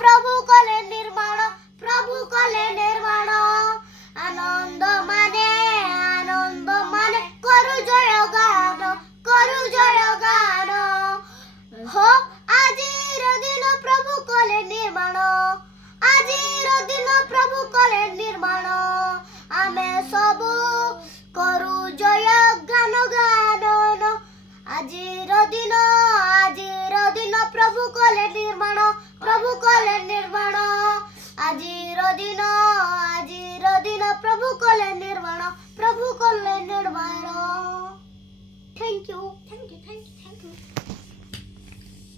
ପ୍ରଭୁ କଲେ ନିର୍ମାଣ, ପ୍ରଭୁ କଲେ ନିର୍ମାଣ। ଆନନ୍ଦ ମାନେ କରୁ ଜୟ ଗାନ, କରୁ ଜୟ ଗାନ। ହୋ ଆଜିର ଦିନ ପ୍ରଭୁ କଲେ ନିର୍ମାଣ, ଆଜିର ଦିନ ପ୍ରଭୁ କଲେ ନିର୍ମାଣ। ଆମେ ସବୁ କରୁ ଜୟ ଗାନ ଗାନ। ଆଜିର ଦିନ ପ୍ରଭୁ କଲେ ନିର୍ମାଣ, ପ୍ରଭୁ କଲେ ନିର୍ମାଣ। ଆଜିର ଦିନ ପ୍ରଭୁ କଲେ